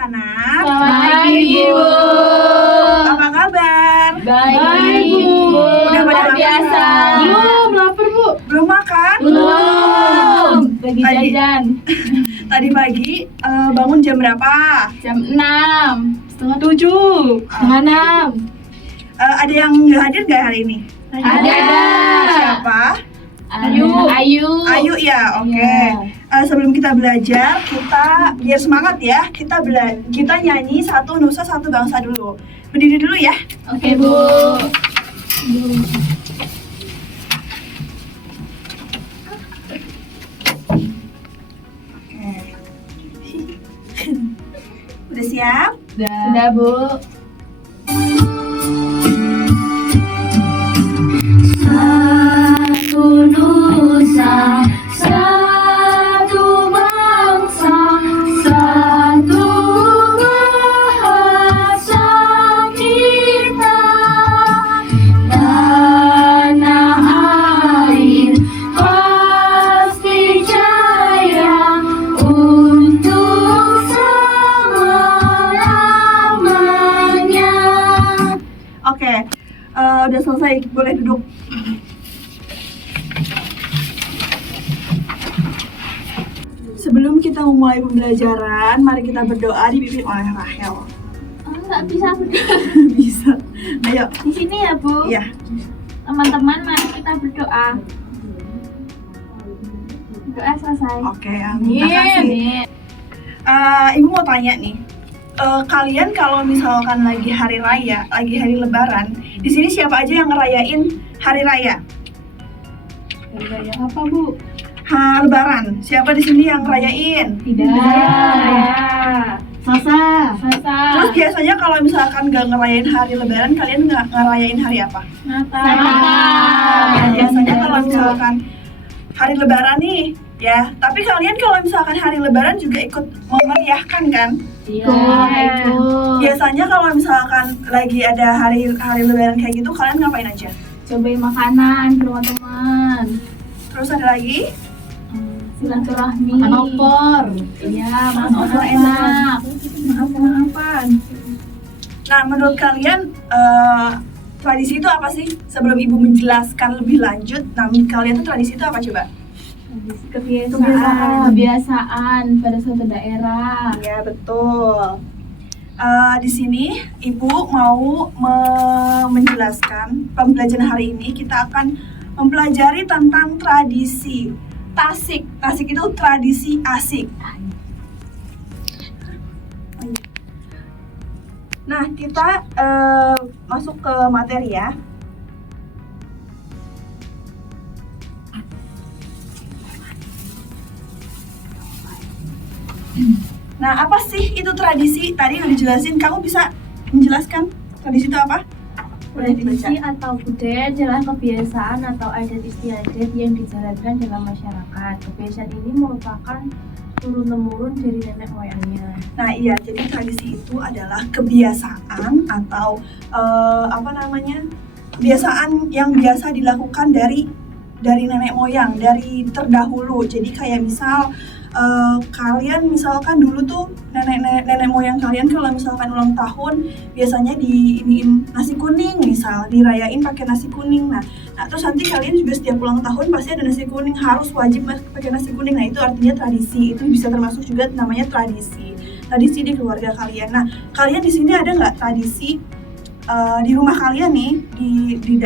anak-anak. Selamat pagi, Bu. Apa kabar? Baik, Bu. Udah pada makan biasa. belum? Lapar, Bu. Belum makan? Belum. Lagi Tadi. jajan. Tadi pagi bangun jam berapa? Jam 6. Setengah 7. Setengah 6. Ada yang nggak hadir nggak hari ini? Ada. Siapa? Ayu. Ayu ya, oke. Iya. Sebelum kita belajar, kita biar semangat ya. Kita nyanyi satu nusa satu bangsa dulu. Berdiri dulu ya. Oke, Bu. Oke. Udah siap? Sudah, Bu. Satu nusa, satu bangsa, satu bahasa kita. Tanah air pasti jaya untuk selama-lamanya. Oke. Udah selesai, boleh duduk. Sebelum kita memulai pembelajaran, mari kita berdoa dipimpin oleh Rahel. Nggak bisa Bisa. Ayo. di sini ya, Bu. Iya. Teman-teman, mari kita berdoa. Doa selesai. Oke, amin. Makasih. Ibu mau tanya nih. Kalian kalau misalkan lagi hari raya, lagi hari lebaran, di sini siapa aja yang ngerayain hari raya? Apa, Bu? Lebaran. Siapa di sini yang ngerayain? Tidak. Sasa. Terus biasanya kalau misalkan nggak ngerayain hari lebaran, kalian nggak ngerayain hari apa? Natal. Biasanya kalau misalkan hari lebaran nih, ya. Tapi kalian kalau misalkan hari lebaran juga ikut memeriahkan kan? Iya, itu. Biasanya kalau misalkan lagi ada hari lebaran kayak gitu, kalian ngapain aja? Cobain makanan ke rumah teman. Terus ada lagi? Silaturahmi. Makan opor. Iya, makan opor enak. Maaf-maafan. Nah, menurut kalian tradisi itu apa sih? Sebelum Ibu menjelaskan lebih lanjut, nah menurut kalian tuh tradisi itu apa coba? Kebiasaan pada suatu daerah. Iya, betul. Di sini Ibu mau menjelaskan pembelajaran hari ini kita akan mempelajari tentang tradisi Tasik. Tasik itu tradisi asik. Nah, kita masuk ke materi ya. Nah, apa sih itu tradisi? Tadi udah dijelasin, kamu bisa menjelaskan tradisi itu apa? Boleh dibaca. Tradisi atau budaya adalah kebiasaan atau adat istiadat yang dijalankan dalam masyarakat. Kebiasaan ini merupakan turun-temurun dari nenek moyangnya. Nah, iya, jadi tradisi itu adalah kebiasaan atau kebiasaan yang biasa dilakukan dari nenek moyang, dari terdahulu. Jadi kayak misal kalian misalkan dulu tuh nenek moyang kalian kalau misalkan ulang tahun biasanya diiniin nasi kuning, misal dirayain pakai nasi kuning. Nah terus nanti kalian juga setiap ulang tahun pasti ada nasi kuning, harus wajib pakai nasi kuning. Nah itu artinya tradisi, itu bisa termasuk juga namanya tradisi di keluarga kalian. Nah kalian di sini ada nggak tradisi di rumah kalian nih,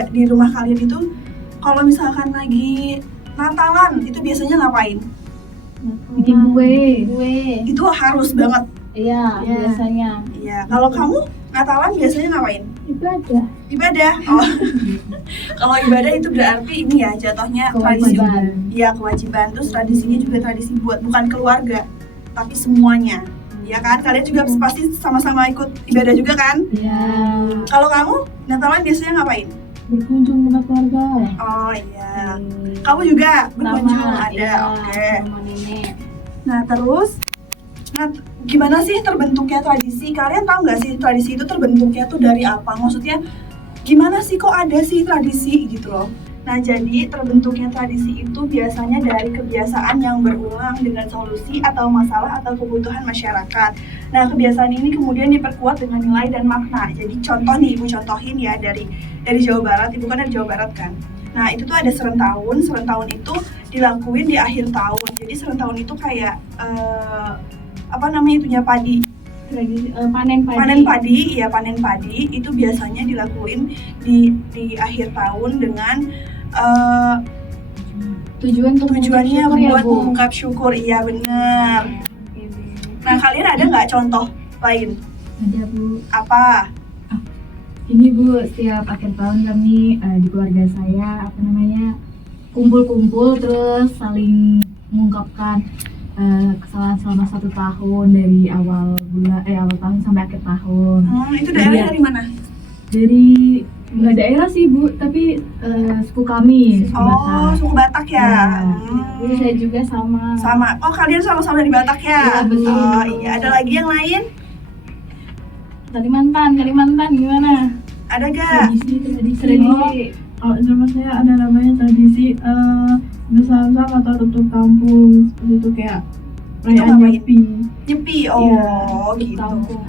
di rumah kalian itu kalau misalkan lagi Natalan itu biasanya ngapain? Bikin kue. Itu harus banget. Iya, biasanya. Iya. Kalau kamu Natalan biasanya ngapain? Ibadah. Oh. Kalau ibadah itu berarti ini ya jatuhnya tradisi. Iya, kewajiban. Terus tradisinya juga tradisi buat bukan keluarga, tapi semuanya. Ya kan? Kalian juga pasti sama-sama ikut ibadah juga kan? Iya. Kalau kamu Natalan biasanya ngapain? Berkunjung ke keluarga. Oh iya. Kamu juga berkunjung ada. Oke. Nah terus, gimana sih terbentuknya tradisi? Kalian tahu nggak sih tradisi itu terbentuknya tuh dari apa? Maksudnya gimana sih kok ada sih tradisi gitu loh? Nah, jadi terbentuknya tradisi itu biasanya dari kebiasaan yang berulang dengan solusi atau masalah atau kebutuhan masyarakat. Nah, kebiasaan ini kemudian diperkuat dengan nilai dan makna. Jadi contoh nih, Ibu contohin ya dari Jawa Barat, Ibu kan dari Jawa Barat kan. Nah, itu tuh ada serentahun itu dilakuin di akhir tahun. Jadi serentahun itu kayak itunya padi. Panen padi itu biasanya dilakuin di akhir tahun dengan tujuannya buat mengungkap syukur. Iya benar. Nah, kalian ada nggak contoh lain? Ada, Bu. Apa? Ini, Bu, setiap akhir tahun kami di keluarga saya kumpul-kumpul terus saling mengungkapkan kesalahan selama 1 tahun dari awal tahun sampai akhir tahun. Itu daerah dari mana? Dari nggak daerah sih, Bu, tapi suku kami, suku Batak. Suku Batak ya. Jadi saya juga sama. Oh, kalian sama-sama dari Batak ya? Iya, betul. Oh iya, ada lagi yang lain? Kalimantan gimana? Ada gak? Tradisi. Kalau zaman saya ada namanya tradisi bersama atau tutup kampung, seperti itu kayak perayaan ngapain? Nyepi. Oh, gitu. Kampung.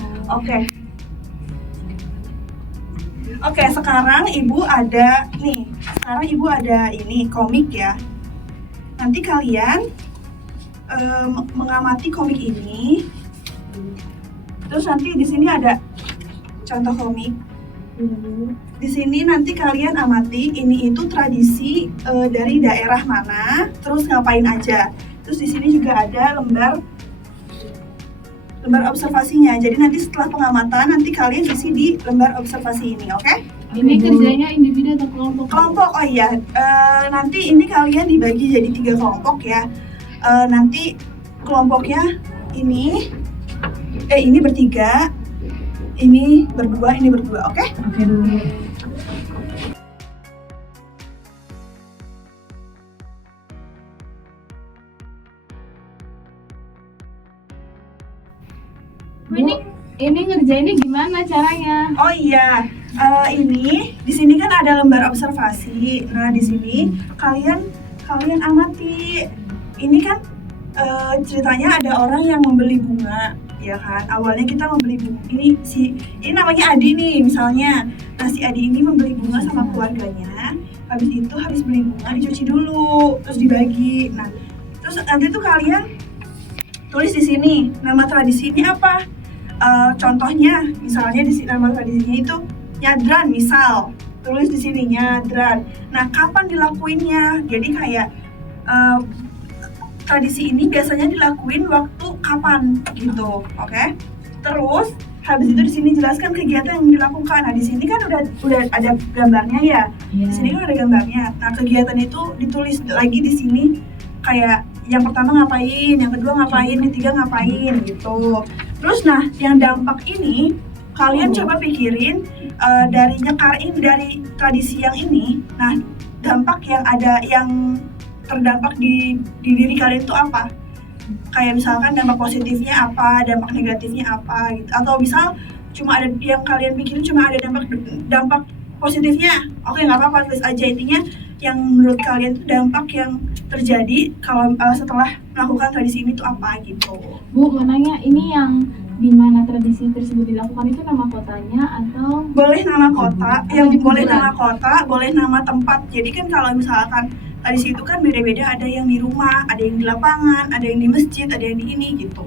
Oke, sekarang Ibu ada ini komik ya. Nanti kalian mengamati komik ini. Terus nanti di sini ada contoh komik. Di sini nanti kalian amati ini itu tradisi dari daerah mana, terus ngapain aja. Terus di sini juga ada lembar observasinya. Jadi nanti setelah pengamatan nanti kalian isi di lembar observasi ini, oke? Ini kerjanya individu atau kelompok? Kelompok, oh iya. Nanti ini kalian dibagi jadi 3 kelompok ya. Nanti kelompoknya ini bertiga, ini berdua, oke? Oke, dulu. Ini ngerjainnya gimana caranya? Oh iya, ini di sini kan ada lembar observasi. Nah, di sini kalian amati. Ini kan ceritanya ada orang yang membeli bunga, ya kan? Awalnya kita membeli bunga. Ini namanya Adi nih, misalnya. Nah, si Adi ini membeli bunga sama keluarganya. Habis itu habis beli bunga dicuci dulu, terus dibagi. Nah, terus nanti tuh kalian tulis di sini nama tradisi ini apa? Contohnya, misalnya di sini nama tradisinya itu nyadran, misal tulis di sini nyadran. Nah, kapan dilakuinnya? Jadi kayak tradisi ini biasanya dilakuin waktu kapan gitu, oke? Terus habis itu di sini jelaskan kegiatan yang dilakukan. Nah, di sini kan udah ada gambarnya ya. Di sini kan ada gambarnya. Nah, kegiatan itu ditulis lagi di sini kayak yang pertama ngapain, yang kedua ngapain, ketiga ngapain gitu. Terus nah, yang dampak ini kalian coba pikirin dari tradisi yang ini. Nah, dampak yang terdampak di diri kalian itu apa? Kayak misalkan dampak positifnya apa, dampak negatifnya apa gitu. Atau misal cuma ada yang kalian pikirin cuma ada dampak positifnya. Oke, nggak apa-apa, tulis aja. Intinya yang menurut kalian itu dampak yang terjadi kalau setelah melakukan tradisi ini tuh apa gitu. Bu, mau nanya, ini yang di mana tradisi tersebut dilakukan itu nama kotanya atau? Boleh nama kota, boleh nama kota, boleh nama tempat. Jadi kan kalau misalkan tradisi itu kan beda-beda, ada yang di rumah, ada yang di lapangan, ada yang di masjid, ada yang di ini gitu.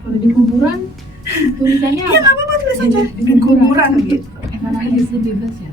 Kalau di kuburan tulisannya Iya, nggak apa-apa, tulis aja di kuburan gitu. Karena tradisi bebas ya.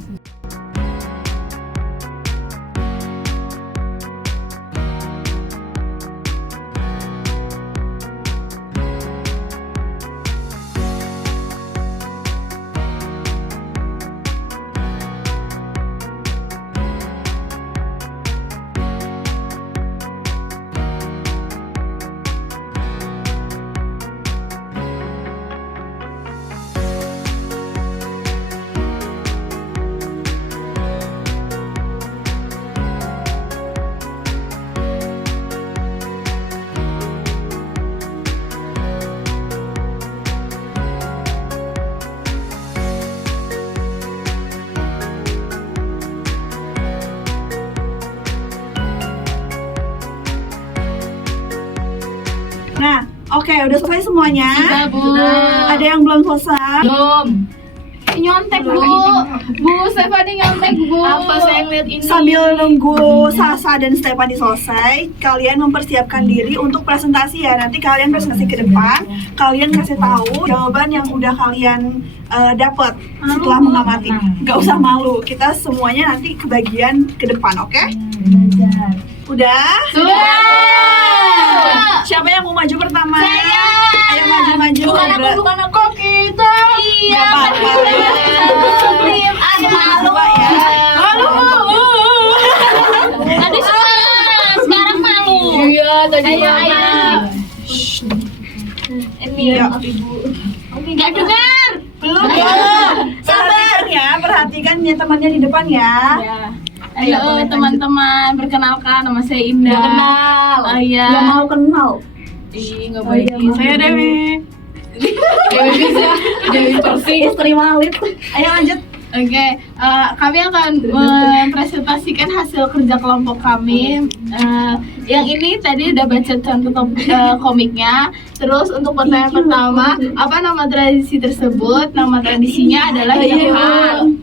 Nah, oke, udah selesai semuanya. Sudah, Bu. Ada yang belum selesai? Belum. Nyontek Bu. Bu Stephanie nyontek Bu. Apa saya ngeliat ini? Sambil nunggu Sasa dan Stephanie selesai, kalian mempersiapkan diri untuk presentasi ya. Nanti kalian presentasi ke depan, kalian kasih tahu jawaban yang udah kalian dapat setelah mengamati. Gak usah malu, kita semuanya nanti kebagian ke depan, oke? Belajar. Udah? Sudah. Siapa yang mau maju pertama? Saya. Ayo maju-maju. Bukan aku. Kita. Iya. Gak apa-apa. Tim ada malu ya. Tadi suka, sekarang malu. Iya, tadi Ayo, mana? ayo. Ini Iya. Ibu. Nggak dengar. Belum. Perhatikan ya, perhatikan ya temannya di depan ya. Halo teman-teman, perkenalkan nama saya Indah. Nggak kenal. Oh iya. Gak mau kenal. Ih, nggak boleh gitu. Saya Dewi. Dewi Persi. Istri Walid. Ayo lanjut. Oke, kami akan mempresentasikan hasil kerja kelompok kami. Yang ini tadi udah baca contoh komiknya. Terus untuk pertanyaan pertama, apa nama tradisi tersebut? Nama tradisinya adalah nyekar.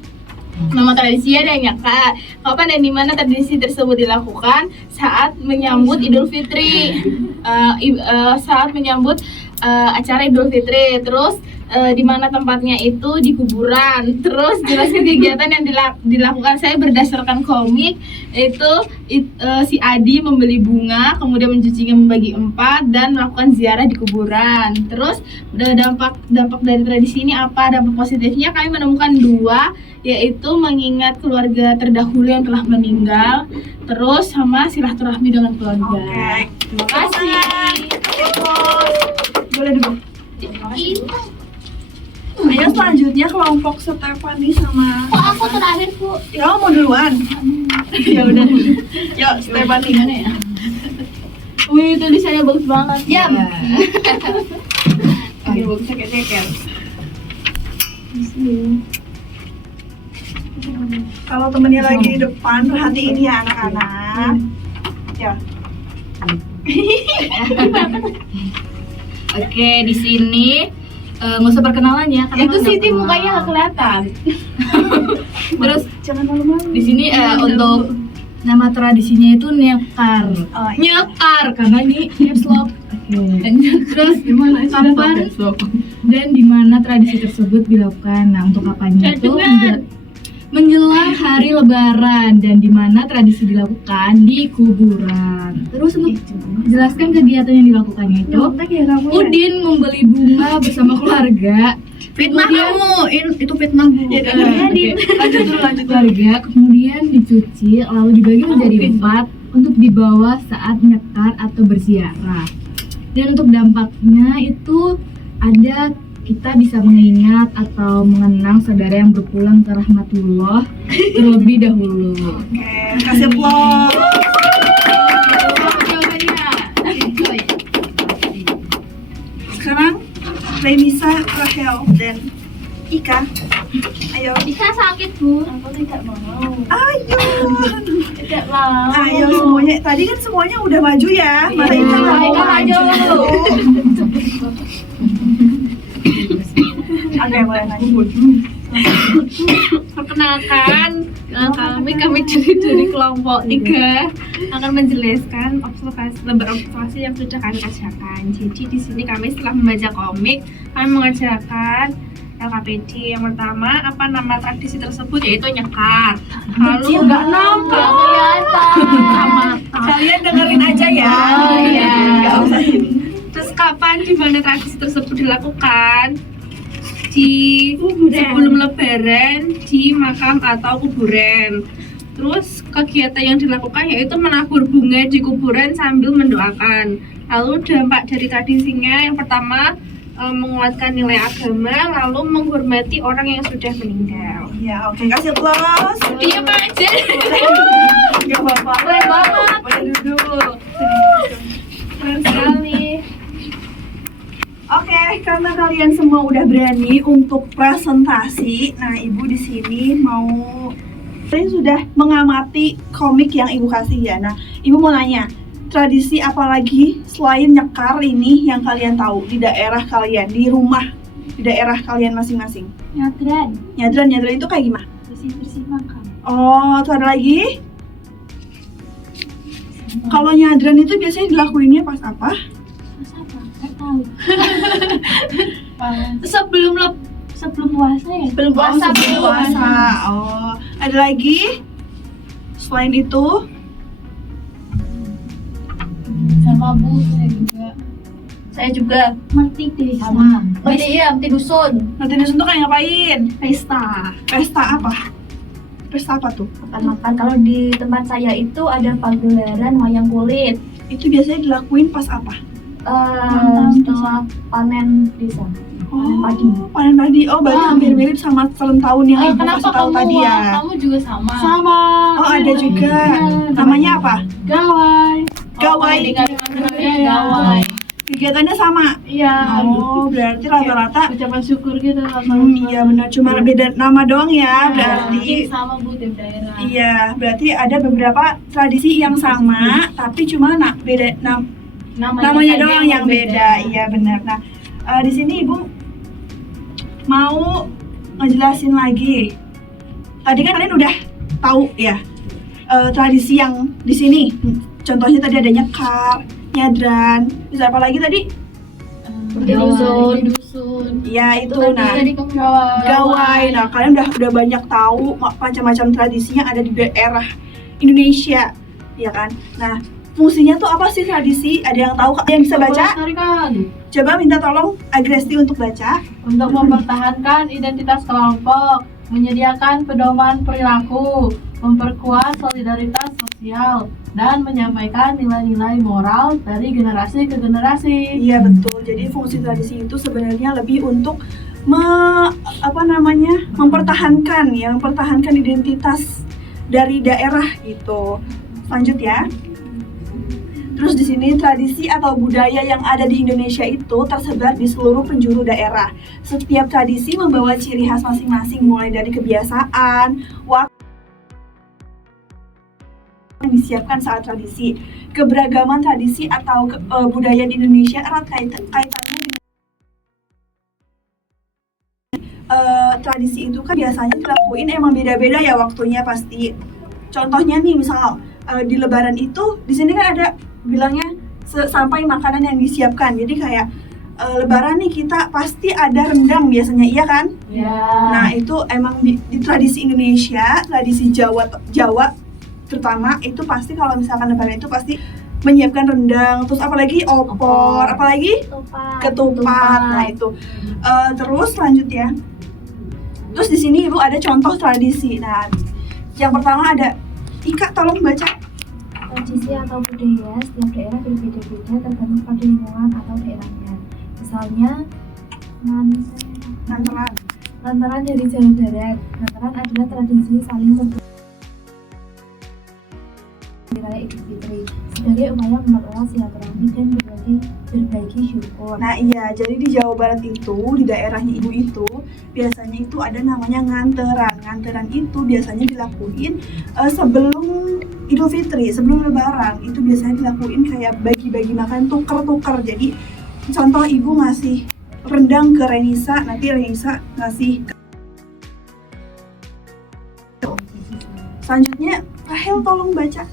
Nama tradisinya adalah nyekar. Kapan dan di mana tradisi tersebut dilakukan? Saat menyambut Idul Fitri. Saat menyambut acara Idul Fitri. Terus di mana tempatnya itu di kuburan. Terus jelaskan kegiatan yang dilakukan saya berdasarkan komik itu si Adi membeli bunga, kemudian mencucinya membagi 4 dan melakukan ziarah di kuburan. Terus dampak dari tradisi ini apa? Dampak positifnya kami menemukan 2, yaitu mengingat keluarga terdahulu yang telah meninggal, terus sama silaturahmi dengan keluarga. Oke. Terima kasih. Boleh dulu. Ayo selanjutnya kelompok Stephanie sama. Kok aku terakhir Bu? Ya mau duluan. Ya udah. Yuk Stephanie. Gimana ya? Wih, tulisannya bagus banget. Ya. Oke, bagus ceker-ceker. Kalau temennya lagi di depan, perhatiin ya anak-anak. Ya. Oke, di sini nggak usah perkenalan ya. karena Itu udah Siti kenal. mukanya nggak kelihatan. Terus Jangan malu-malu. di sini untuk nama tradisinya itu nyekar. Oh, iya. Nyekar karena ini nyeslop. Terus kapan dan di mana tradisi tersebut dilakukan? Nah, untuk kapannya itu menjelang hari Lebaran dan di mana tradisi dilakukan di kuburan. Terus untuk jelaskan kegiatan yang dilakukannya itu, Udin membeli bunga bersama keluarga. Fitnah kamu, itu fitnah bu. Oke. Lanjut dulu. Keluarga kemudian dicuci lalu dibagi menjadi 4 untuk dibawa saat nyekar atau berziarah. Dan untuk dampaknya itu ada kita bisa mengingat atau mengenang saudara yang berpulang ke rahmatullah terlebih dahulu. Oke, kasih applause. Sekarang Renisa, Rahel, dan Ika. Ayo. Bisa sakit Bu. Aku tidak mau. Ayo. Tidak mau. Ayo semuanya. Tadi kan semuanya udah maju ya. Masa Ika nggak mau Ika maju. maju. Oke, boleh lanjut. Perkenalkan, kami dari kelompok 3 akan menjelaskan observasi yang sudah kami kerjakan. Jadi di sini kami setelah membaca komik, kami mengerjakan LKPD. Yang pertama, apa nama tradisi tersebut? Yaitu nyekar. Lalu nggak nampak kelihatan. Kalian dengerin aja ya. Oh, iya. Nggak usah ini. Terus kapan di mana tradisi tersebut dilakukan? Di sebelum Lebaran di makam atau kuburan. Terus kegiatan yang dilakukan yaitu menabur bunga di kuburan sambil mendoakan. Lalu dampak dari tradisinya yang pertama menguatkan nilai agama, lalu menghormati orang yang sudah meninggal. Ya, oke, kasih applause. Iya Pak aja. Gak apa-apa. Boleh banget. Boleh duduk. Keren sekali. Oke, karena kalian semua udah berani untuk presentasi, nah ibu di sini mau, kalian sudah mengamati komik yang ibu kasih ya. Nah, ibu mau nanya, tradisi apa lagi selain nyekar ini yang kalian tahu di daerah kalian, di rumah, di daerah kalian masing-masing? Nyadran. Nyadran itu kayak gimana? Bersih-bersih makam. Oh, tuh ada lagi. Kalau nyadran itu biasanya dilakuinnya pas apa? Pas apa? Nggak tahu. sebelum puasa ya? Sebelum puasa. Oh, ada lagi? Selain itu? Sama Bu, saya juga ngerti deh sama. Ngerti dusun. Nanti di situ kayak ngapain? Pesta. Pesta apa? Pesta apa tuh? Makan-makan. Kalau di tempat saya itu ada pagelaran wayang kulit. Itu biasanya dilakuin pas apa? Setelah panen desa. Panen padi. Oh, berarti hampir mirip sama serentahun yang ibu Kenapa kasih tahu kamu tadi ya? Kamu juga sama. Oh, ada juga. Namanya apa? Gawai. Gawai. Gawai. Kegiatannya sama. Iya. Oh, berarti rata-rata. Ucapan syukur gitu. Iya benar, cuma beda nama doang ya. Berarti sama Bu tiap daerah. iya, berarti ada beberapa tradisi yang sama, tapi cuma beda namanya doang yang beda. Iya benar. Nah, di sini Ibu mau ngejelasin lagi. Tadi kan kalian udah tahu ya tradisi yang di sini. Contohnya tadi ada nyekar, nyadran, bisa apa lagi tadi? Dusun. Iya itu. Nah, gawai. Nah, kalian udah banyak tahu macam-macam tradisinya ada di daerah Indonesia, ya kan? Nah, fungsinya tuh apa sih tradisi? Ada yang tahu? Yang bisa baca? Coba minta tolong Agresti untuk baca. Untuk mempertahankan identitas kelompok, menyediakan pedoman perilaku, memperkuat solidaritas sosial, dan menyampaikan nilai-nilai moral dari generasi ke generasi. Iya betul. Jadi fungsi tradisi itu sebenarnya lebih untuk mempertahankan identitas dari daerah gitu. Lanjut ya. Terus di sini tradisi atau budaya yang ada di Indonesia itu tersebar di seluruh penjuru daerah. Setiap tradisi membawa ciri khas masing-masing, mulai dari kebiasaan, waktu yang disiapkan saat tradisi. Keberagaman tradisi atau budaya di Indonesia erat kaitannya dengan tradisi itu kan biasanya dilakuin emang beda-beda ya waktunya pasti. Contohnya nih misal di Lebaran itu di sini kan ada bilangnya sampai makanan yang disiapkan. Jadi kayak Lebaran nih kita pasti ada rendang biasanya, iya kan? Ya. Nah itu emang di tradisi Indonesia, tradisi Jawa terutama itu pasti kalau misalkan Lebaran itu pasti menyiapkan rendang, terus apalagi opor, apalagi ketupat. Nah itu. Terus lanjut ya. Terus di sini Ibu ada contoh tradisi. Nah, yang pertama ada Ika, tolong baca. Tradisi atau budaya setiap daerah berbeda-beda tergantung pada lingkungan atau daerahnya. Misalnya, lantaran dari Jawa Barat. Lantaran adalah tradisi saling berbagi raya Idul Fitri sebagai upaya mempererat silaturahmi dan berbagi syukur. Nah iya, jadi di Jawa Barat itu, di daerahnya Ibu itu biasanya itu ada namanya nganteran. Nganteran itu biasanya dilakuin sebelum Idul Fitri, sebelum Lebaran. Itu biasanya dilakuin kayak bagi-bagi makan, tuker-tuker. Jadi contoh Ibu ngasih rendang ke Renisa, nanti Renisa ngasih selanjutnya Rahel tolong baca.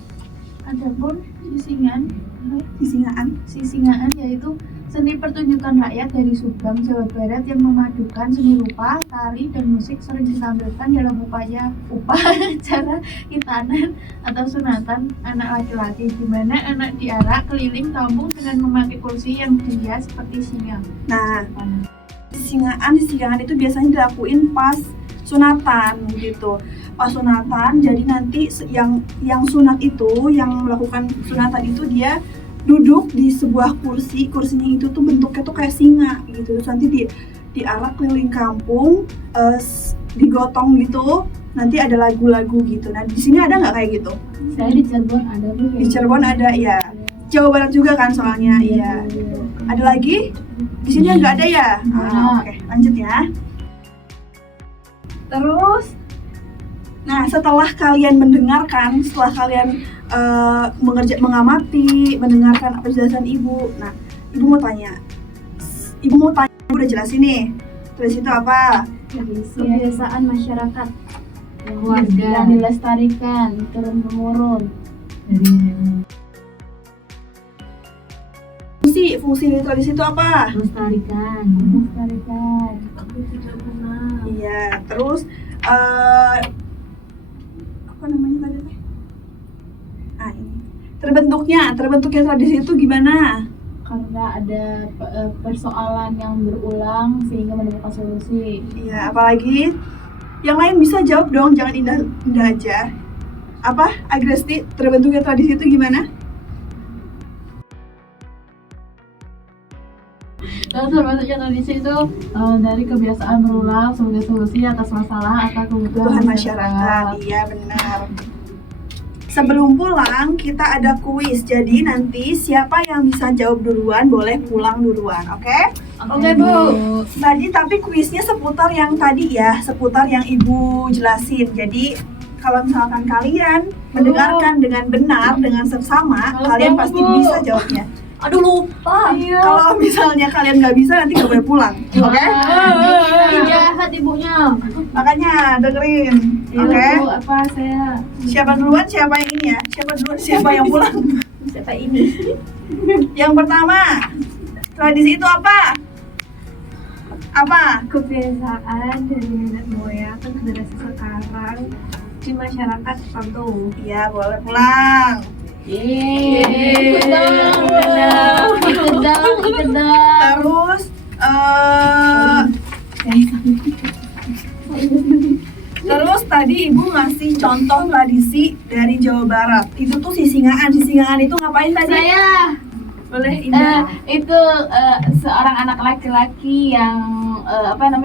Adapun sisingaan yaitu seni pertunjukan rakyat dari Subang, Jawa Barat yang memadukan seni rupa, tari, dan musik sering ditampilkan dalam upacara hitanan atau sunatan anak laki-laki, di mana anak diarak keliling kampung dengan memakai kursi yang dihias seperti singa. Nah, sisingaan itu biasanya dilakuin pas sunatan gitu. Pas sunatan, jadi nanti yang sunat itu, yang melakukan sunatan itu dia duduk di sebuah kursinya itu tuh bentuknya tuh kayak singa gitu. Terus nanti diarak keliling kampung, digotong gitu. Nanti ada lagu-lagu gitu. Nah di sini ada nggak kayak gitu? Saya di Cirebon ada tuh. Di Cirebon ada ya. Jawa Barat juga kan soalnya, iya. Ada lagi? Di sini nggak ada ya? Oke, lanjut ya. Terus Nah, setelah kalian mendengarkan, setelah kalian mengamati, mendengarkan penjelasan ibu, nah, ibu mau tanya, ibu udah jelasin nih, terus itu apa? Kebiasaan masyarakat Warga. yang dilestarikan turun temurun. Fungsi dari tradisi itu apa? Melestarikan. Iya, terus apa namanya tadi teh? Ini. Terbentuknya tradisi itu gimana? Karena ada persoalan yang berulang sehingga menemukan solusi. Iya, apalagi yang lain bisa jawab dong, jangan indah aja. Apa, Agresti, terbentuknya tradisi itu gimana? Terbentuknya tradisi itu dari kebiasaan berulang sebagai solusi atas masalah atau Kebutuhan masyarakat. Iya, benar. Sebelum pulang, kita ada kuis. Jadi nanti siapa yang bisa jawab duluan boleh pulang duluan, oke? Oke, Bu. Tadi tapi kuisnya seputar yang tadi ya, seputar yang Ibu jelasin. Jadi kalau misalkan kalian mendengarkan dengan benar, dengan seksama, kalian pasti bisa jawabnya. aduh lupa Kalau misalnya kalian nggak bisa, nanti nggak boleh pulang, oke? Jahat ibunya. Makanya dengerin, oke? Bu, apa saya? Siapa duluan, siapa yang ini ya? Siapa duluan, siapa yang pulang? siapa ini Yang pertama, tradisi itu apa? Apa? kebiasaan dari nenek moyang ke generasi sekarang di masyarakat tertentu. Iya, boleh pulang. Ikut dong. Terus, terus tadi Ibu ngasih contoh tradisi dari Jawa Barat. Itu tuh sisingaan. Sisingaan itu ngapain tadi? Saya Boleh Indah. itu seorang anak laki-laki yang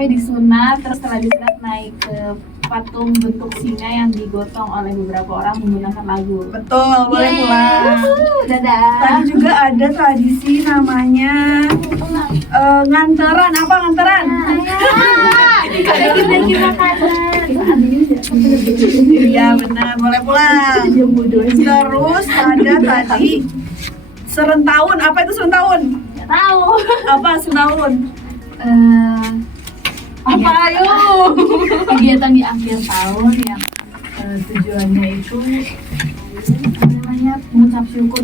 disunat, terus setelah disunat naik ke patung bentuk singa yang digotong oleh beberapa orang menggunakan lagu. Betul, boleh pulang. Dadah. Tadi juga ada tradisi namanya nganteran. Apa nganteran? Bagi makanan. Iya benar, boleh pulang. Terus ada tadi serentahun. Apa itu serentahun? Nggak tahu. Apa serentahun? Apa ayo? Kegiatan di akhir tahun yang tujuannya itu apa namanya, mengucap syukur,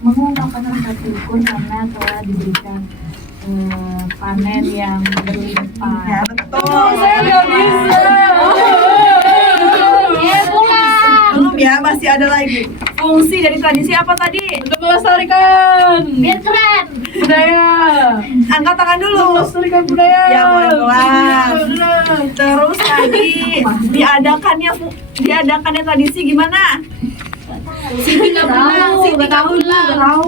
mengungkapkan rasa syukur karena telah diberikan panen yang Ya berlimpah. betul. Saya nggak bisa. Iya pulang. Belum ya, masih ada lagi. Fungsi dari tradisi apa tadi? Untuk melestarikan. Biar keren. Budaya. Angkat tangan dulu. Melestarikan budaya. Ya boleh pulang. Terus tadi diadakannya tradisi gimana? Siti nggak pulang. Siti nggak pulang.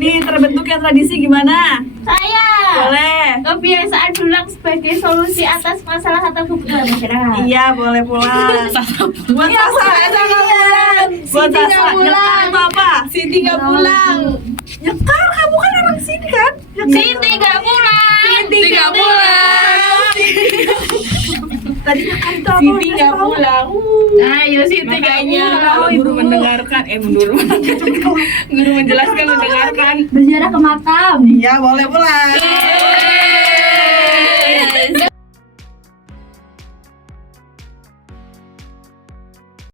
Nih terbentuknya tradisi gimana? Saya. Boleh. Kebiasaan pulang sebagai solusi atas masalah atau kebutuhan masyarakat. Iya boleh pulang. Buat Sasa, buat Siti nggak Sasa. pulang. Nyekar itu apa? Siti nggak pulang. Nyekar, kamu kan orang sini kan? Siti nggak pulang. Siti nggak pulang. Tadi nyekar itu apa? Siti nggak pulang. Ayo Siti nggak pulang. Kalau guru mendengarkan, guru menjelaskan mendengarkan. Berziarah ke makam. Iya boleh pulang.